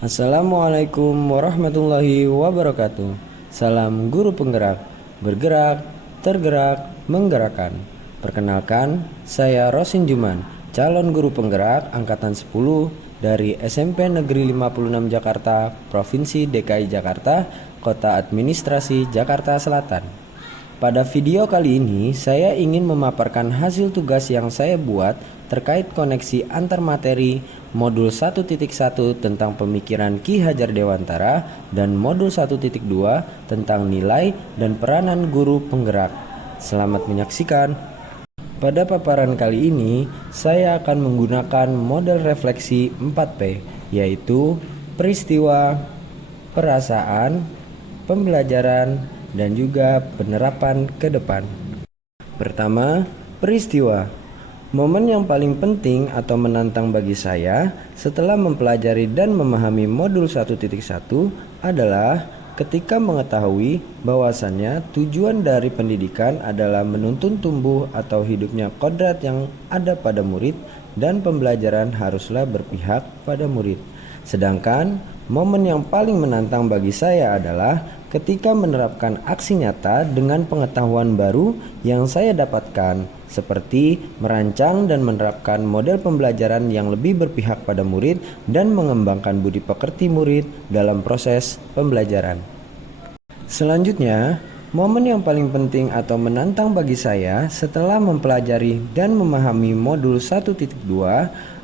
Assalamualaikum warahmatullahi wabarakatuh. Salam guru penggerak, bergerak, tergerak, menggerakkan. Perkenalkan, saya Rosin Juman, calon guru penggerak angkatan 10 dari SMP Negeri 56 Jakarta, Provinsi DKI Jakarta, Kota Administrasi Jakarta Selatan. Pada video kali ini, saya ingin memaparkan hasil tugas yang saya buat terkait koneksi antar materi modul 1.1 tentang pemikiran Ki Hajar Dewantara dan modul 1.2 tentang nilai dan peranan guru penggerak. Selamat menyaksikan. Pada paparan kali ini, saya akan menggunakan model refleksi 4P, yaitu peristiwa, perasaan, pembelajaran, dan juga penerapan ke depan. Pertama, peristiwa. Momen yang paling penting atau menantang bagi saya setelah mempelajari dan memahami modul 1.1 adalah ketika mengetahui bahwasannya tujuan dari pendidikan adalah menuntun tumbuh atau hidupnya kodrat yang ada pada murid dan pembelajaran haruslah berpihak pada murid. Sedangkan momen yang paling menantang bagi saya adalah ketika menerapkan aksi nyata dengan pengetahuan baru yang saya dapatkan, seperti merancang dan menerapkan model pembelajaran yang lebih berpihak pada murid dan mengembangkan budi pekerti murid dalam proses pembelajaran. Selanjutnya, momen yang paling penting atau menantang bagi saya setelah mempelajari dan memahami modul 1.2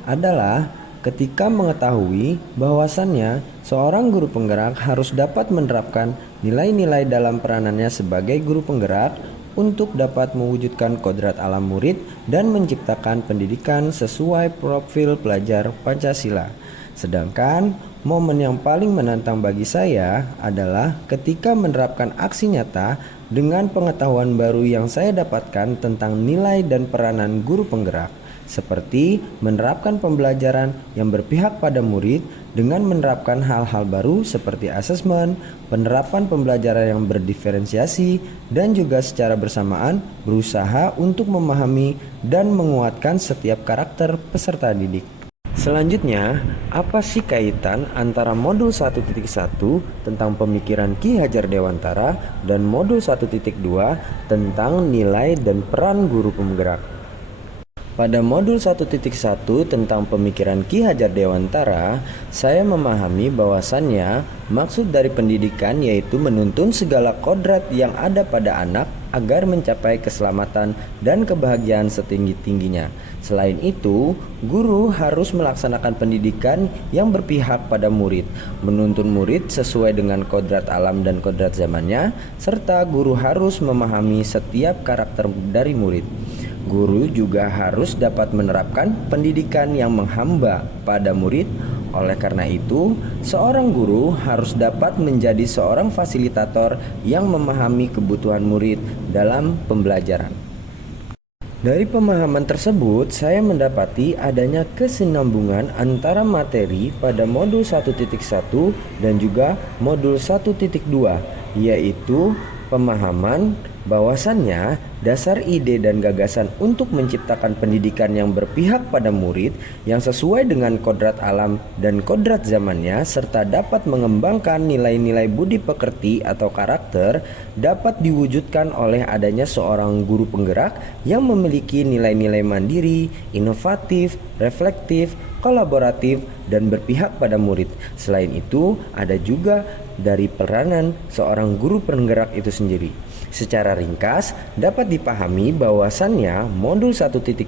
adalah ketika mengetahui bahwasannya seorang guru penggerak harus dapat menerapkan nilai-nilai dalam peranannya sebagai guru penggerak untuk dapat mewujudkan kodrat alam murid dan menciptakan pendidikan sesuai profil pelajar Pancasila. Sedangkan momen yang paling menantang bagi saya adalah ketika menerapkan aksi nyata dengan pengetahuan baru yang saya dapatkan tentang nilai dan peranan guru penggerak, seperti menerapkan pembelajaran yang berpihak pada murid dengan menerapkan hal-hal baru seperti asesmen, penerapan pembelajaran yang berdiferensiasi, dan juga secara bersamaan berusaha untuk memahami dan menguatkan setiap karakter peserta didik. Selanjutnya, apa sih kaitan antara modul 1.1 tentang pemikiran Ki Hajar Dewantara dan modul 1.2 tentang nilai dan peran guru penggerak? Pada modul 1.1 tentang pemikiran Ki Hajar Dewantara, saya memahami bahwasannya maksud dari pendidikan yaitu menuntun segala kodrat yang ada pada anak agar mencapai keselamatan dan kebahagiaan setinggi-tingginya. Selain itu, guru harus melaksanakan pendidikan yang berpihak pada murid, menuntun murid sesuai dengan kodrat alam dan kodrat zamannya, serta guru harus memahami setiap karakter dari murid. Guru juga harus dapat menerapkan pendidikan yang menghamba pada murid. Oleh karena itu, seorang guru harus dapat menjadi seorang fasilitator yang memahami kebutuhan murid dalam pembelajaran. Dari pemahaman tersebut, saya mendapati adanya kesinambungan antara materi pada modul 1.1 dan juga modul 1.2, yaitu pemahaman bahwasannya dasar ide dan gagasan untuk menciptakan pendidikan yang berpihak pada murid yang sesuai dengan kodrat alam dan kodrat zamannya serta dapat mengembangkan nilai-nilai budi pekerti atau karakter dapat diwujudkan oleh adanya seorang guru penggerak yang memiliki nilai-nilai mandiri, inovatif, reflektif, kolaboratif, dan berpihak pada murid. Selain itu, ada juga dari peranan seorang guru penggerak itu sendiri. Secara ringkas, dapat dipahami bahwasannya modul 1.2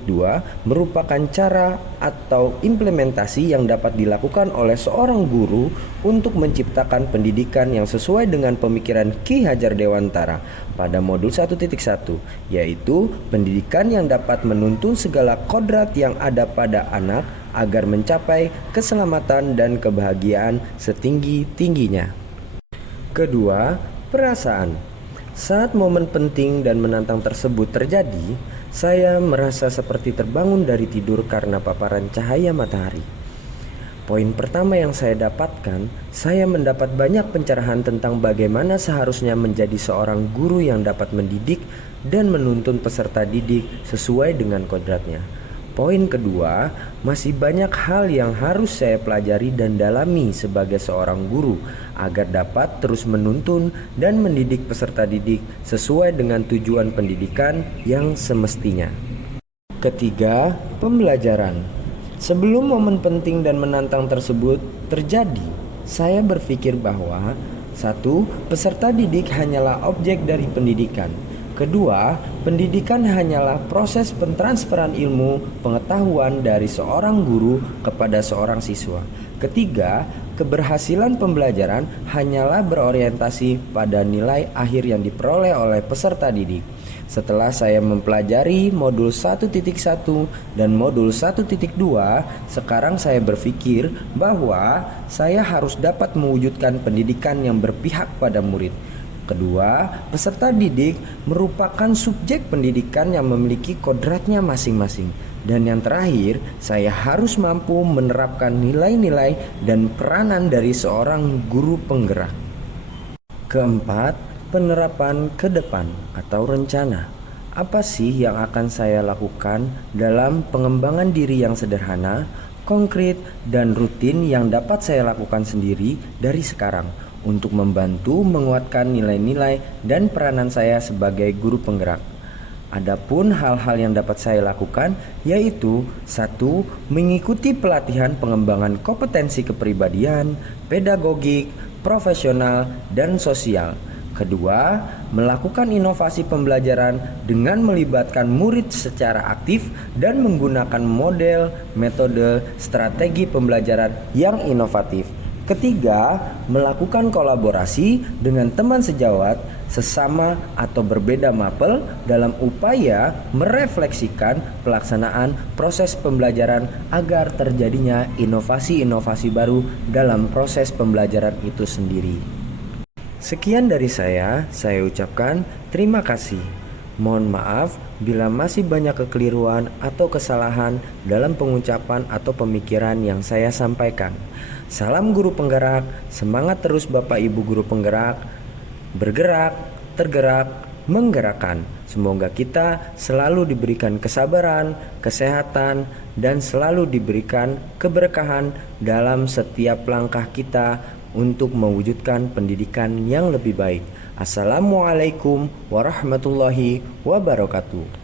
merupakan cara atau implementasi yang dapat dilakukan oleh seorang guru untuk menciptakan pendidikan yang sesuai dengan pemikiran Ki Hajar Dewantara pada modul 1.1, yaitu pendidikan yang dapat menuntun segala kodrat yang ada pada anak agar mencapai keselamatan dan kebahagiaan setinggi-tingginya. Kedua, perasaan. Saat momen penting dan menantang tersebut terjadi, saya merasa seperti terbangun dari tidur karena paparan cahaya matahari. Poin pertama yang saya dapatkan, saya mendapat banyak pencerahan tentang bagaimana seharusnya menjadi seorang guru yang dapat mendidik dan menuntun peserta didik sesuai dengan kodratnya. Poin kedua, masih banyak hal yang harus saya pelajari dan dalami sebagai seorang guru agar dapat terus menuntun dan mendidik peserta didik sesuai dengan tujuan pendidikan yang semestinya. Ketiga, pembelajaran. Sebelum momen penting dan menantang tersebut terjadi, saya berpikir bahwa satu, peserta didik hanyalah objek dari pendidikan. Kedua, pendidikan hanyalah proses pentransferan ilmu pengetahuan dari seorang guru kepada seorang siswa. Ketiga, keberhasilan pembelajaran hanyalah berorientasi pada nilai akhir yang diperoleh oleh peserta didik. Setelah saya mempelajari modul 1.1 dan modul 1.2, sekarang saya berpikir bahwa saya harus dapat mewujudkan pendidikan yang berpihak pada murid. Kedua, peserta didik merupakan subjek pendidikan yang memiliki kodratnya masing-masing. Dan yang terakhir, saya harus mampu menerapkan nilai-nilai dan peranan dari seorang guru penggerak. Keempat, penerapan ke depan atau rencana. Apa sih yang akan saya lakukan dalam pengembangan diri yang sederhana, konkret, dan rutin yang dapat saya lakukan sendiri dari sekarang untuk membantu menguatkan nilai-nilai dan peranan saya sebagai guru penggerak. Adapun hal-hal yang dapat saya lakukan yaitu 1. Mengikuti pelatihan pengembangan kompetensi kepribadian, pedagogik, profesional, dan sosial. Kedua, melakukan inovasi pembelajaran dengan melibatkan murid secara aktif dan menggunakan model, metode, strategi pembelajaran yang inovatif. Ketiga, melakukan kolaborasi dengan teman sejawat, sesama atau berbeda mapel dalam upaya merefleksikan pelaksanaan proses pembelajaran agar terjadinya inovasi-inovasi baru dalam proses pembelajaran itu sendiri. Sekian dari saya ucapkan terima kasih. Mohon maaf bila masih banyak kekeliruan atau kesalahan dalam pengucapan atau pemikiran yang saya sampaikan. Salam guru penggerak, semangat terus Bapak Ibu guru penggerak, bergerak, tergerak, menggerakkan. Semoga kita selalu diberikan kesabaran, kesehatan, dan selalu diberikan keberkahan dalam setiap langkah kita untuk mewujudkan pendidikan yang lebih baik. Assalamualaikum warahmatullahi wabarakatuh.